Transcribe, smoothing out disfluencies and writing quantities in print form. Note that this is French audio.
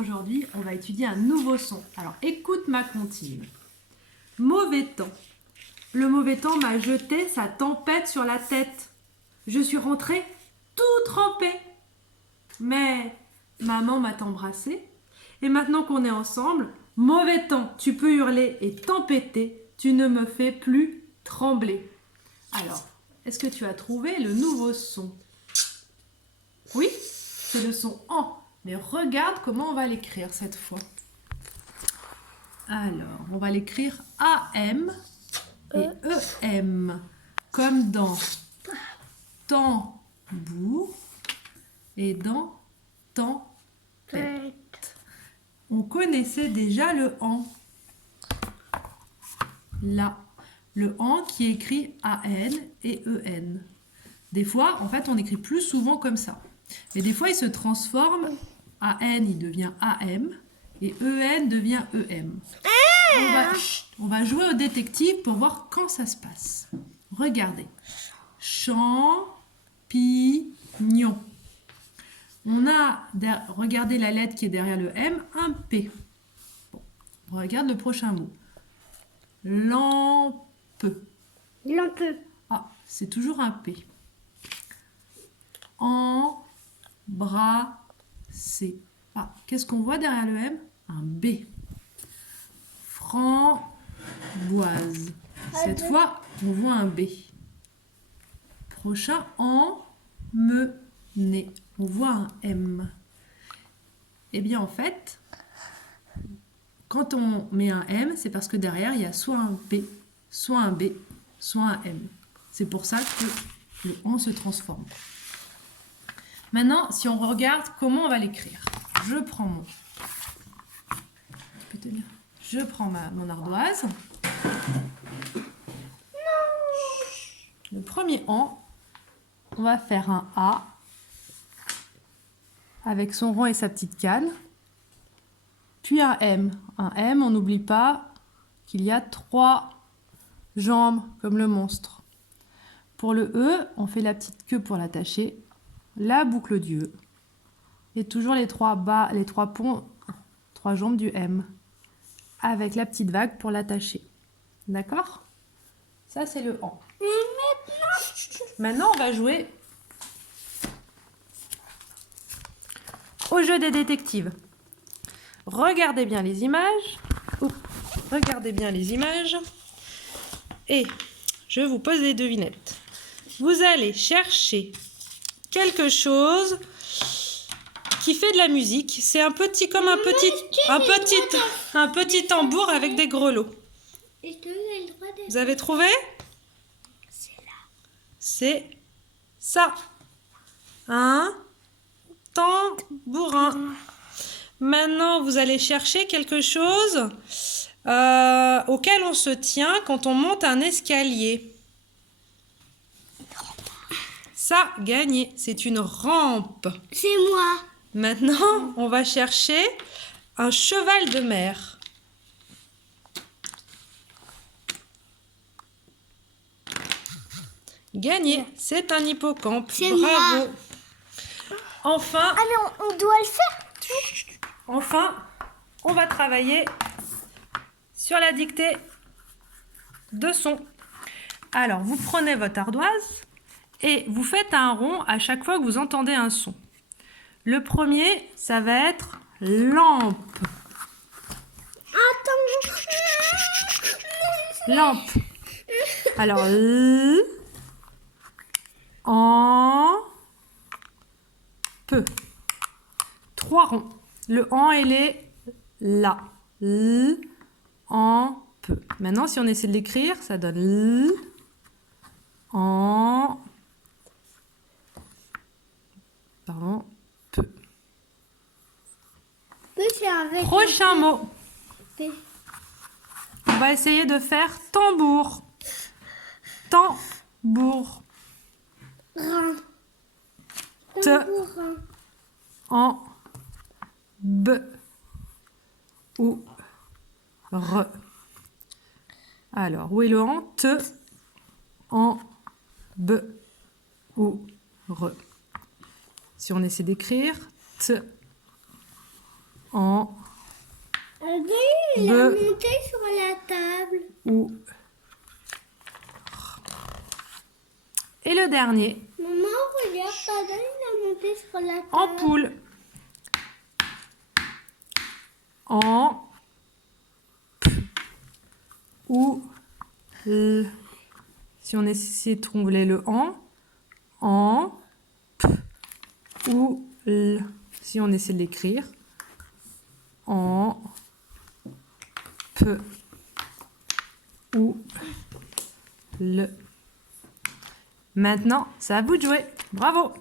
aujourd'hui, on va étudier un nouveau son. Alors, écoute ma comptine. Mauvais temps. Le mauvais temps m'a jeté sa tempête sur la tête. Je suis rentrée tout trempée. Mais maman m'a embrassée. Et maintenant qu'on est ensemble, mauvais temps, tu peux hurler et t'empêter. Tu ne me fais plus trembler. Alors, est-ce que tu as trouvé le nouveau son? Oui, c'est le son en. Mais regarde comment on va l'écrire cette fois. Alors, on va l'écrire AM et EM, comme dans tambour et dans tempête. On connaissait déjà le en. Là, le en qui est écrit AN et EN. Des fois, en fait, on écrit plus souvent comme ça. Mais des fois, il se transforme. AN, il devient AM. Et EN devient EM. On va jouer au détective pour voir quand ça se passe. Regardez. Champignon. On a, regardez la lettre qui est derrière le M, un P. Bon, on regarde le prochain mot. Lampe. Lampe. Ah, c'est toujours un P. Embrasser. Ah, qu'est-ce qu'on voit derrière le M? Un B. Framboise. Cette fois, on voit un B. Prochain, emmener. On voit un M. Eh bien, en fait, quand on met un M, c'est parce que derrière, il y a soit un P, soit un B, soit un M. C'est pour ça que le en se transforme. Maintenant, si on regarde comment on va l'écrire. Je prends mon... Je prends mon ardoise. Le premier en, on va faire un A avec son rond et sa petite canne. Puis un M. Un M, on n'oublie pas qu'il y a 3 jambes comme le monstre. Pour le E, on fait la petite queue pour l'attacher, la boucle du E. Et toujours les 3 ponts, 3 jambes du M. Avec la petite vague pour l'attacher. D'accord? Ça, c'est le en. Maintenant, on va jouer au jeu des détectives. Regardez bien les images. Regardez bien les images. Et je vous pose des devinettes. Vous allez chercher quelque chose qui fait de la musique. C'est un petit, comme un petit tambour avec des grelots. Vous avez trouvé? C'est ça. Un tambourin. Maintenant, vous allez chercher quelque chose auquel on se tient quand on monte un escalier. Ça, gagné. C'est une rampe. C'est moi. Maintenant, on va chercher un cheval de mer. Gagné. C'est un hippocampe. C'est bravo. moi. Enfin. Ah mais on doit le faire. Enfin, on va travailler sur la dictée de son. Alors, vous prenez votre ardoise et vous faites un rond à chaque fois que vous entendez un son. Le premier, ça va être lampe. Attends. Lampe. Alors, L, en, peu. 3 ronds. Le en, il est là. L, en, peu. Maintenant, si on essaie de l'écrire, ça donne L, en, pardon, peu. Prochain mot. On va essayer de faire tambour. Tambour. T, en, b, ou, r. Alors, où est le en? T, en, b, ou, r. Si on essaie d'écrire, T, Il a Be. monté sur la table. Ou. Et le dernier, Maman, regarde, pardon, il a monté sur la table. ampoule. En. P. Ou. L. Si on essayait de trouver le en. P. Ou. L. Si on essaie de l'écrire. En. P. Ou. L. Maintenant, c'est à vous de jouer. Bravo!